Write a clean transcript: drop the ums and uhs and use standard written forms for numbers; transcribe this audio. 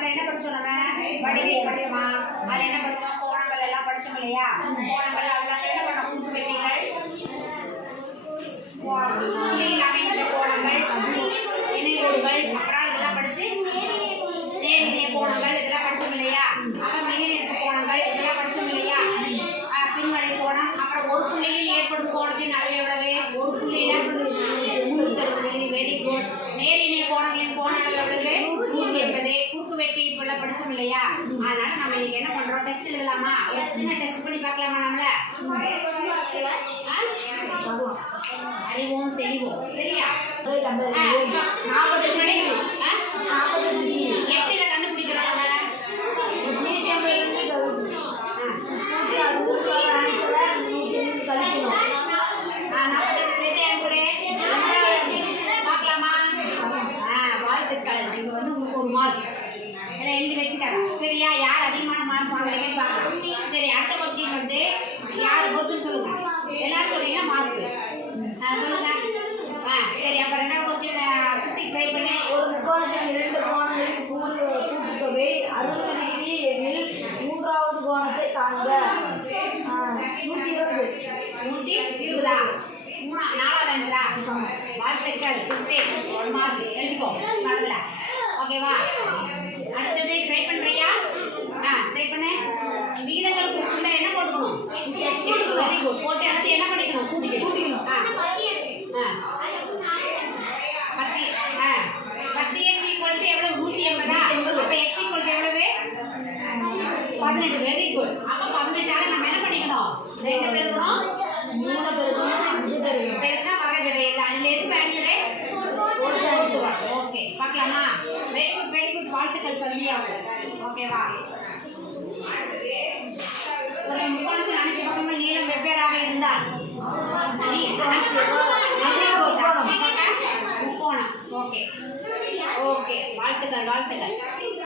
முதல்ல என்ன படிச்சோம் நம்ம வடிவியல் படிச்சோமா அது என்ன படிச்சோம் கோணங்கள் எல்லாம் படிச்சோம் இல்லையா கோணங்கள் அதெல்லாம் என்ன பண்ணோம் குறுக்கு வெட்டிகள் புள்ளியில் அமைந்த கோணங்கள் இணைகோடுகள் அப்புறம் இதெல்லாம் படிச்சு நேர் கோணங்கள் இதெல்லாம் படிச்சோம் இல்லையா அப்புறம் மிகைநிற்க கோணங்கள் இதெல்லாம் படிச்சோம் இல்லையா பின்வடை கோணம் அப்புறம் ஒரு புள்ளியில் ஏற்படும் கோணத்தின் அளவு எவ்வளவு ஒரு புள்ளியில 360 வெரி குட் நேரிணைய கோணங்களின் கோண அளவு எவ்வளவு 180 குறுக்கு வெட்டி இப்ப படிச்சோம் இல்லையா அதனால நம்ம இன்னைக்கு என்ன பண்றோம் டெஸ்ட் எழுதலாமா ஒரு சின்ன டெஸ்ட் பண்ணி பார்க்கலாமா நம்மள அறிவோம் தெளிவோம் சரியா 40 மணி 8ல கண்டுபிடிக்கிறோம் எழுதி வச்சுக்காங்க சரியா யார் அதிகமான மார்க் வாங்குறீங்கன்னு பார்க்கலாம் சரி அடுத்த கொஸ்டின் வந்து யார் பொறுத்து சொல்லுங்க எல்லாரும் சொன்னீங்கன்னா மார்க் சொல்லுங்க சரி அப்ப ரெண்டாவது கொஸ்டின் பத்தி ட்ரை பண்ணி ஒரு முக்கோணத்தின் 2 கோணங்களின் கூட்டுத்தொகை 60 டிகிரி எனில் மூன்றாவது கோணத்தை காண்க 120 நாலாவது ஆன்சரா வாழ்த்துக்கள் 1 மார்க் எழுதிக்கோ நடந்தல ஓகேவா அடுத்தது ட்ரை பண்றியா ட்ரை பண்ணு விகிதங்கள் கூட்டுனா என்ன போடணும் வெரி குட் போட்டு அடுத்து என்ன பண்ணிக்கணும் கூட்டிக்கணும் 10x எவ்வளவு 180 அப்ப x எவ்வளவு 18 வெரி குட் அப்ப 18 ஆல நம்ம என்ன பண்ணிக்கணும் 2 பெருக்கணும் 3 பெருக்கணும் 5 பெருக்கணும் பெருக்கா வர கிடையாது அதுல எது ஆன்சரே ஓகே பார்க்கலாமா வெரி குட் வாழ்த்துக்கள் சந்தியா ஓகேவா ஒரு முக்கோணத்தின் அனைத்து பக்கங்கள் நீளம் வெவ்வேறாக இருந்தால் முக்கோணம் ஓகே வாழ்த்துக்கள்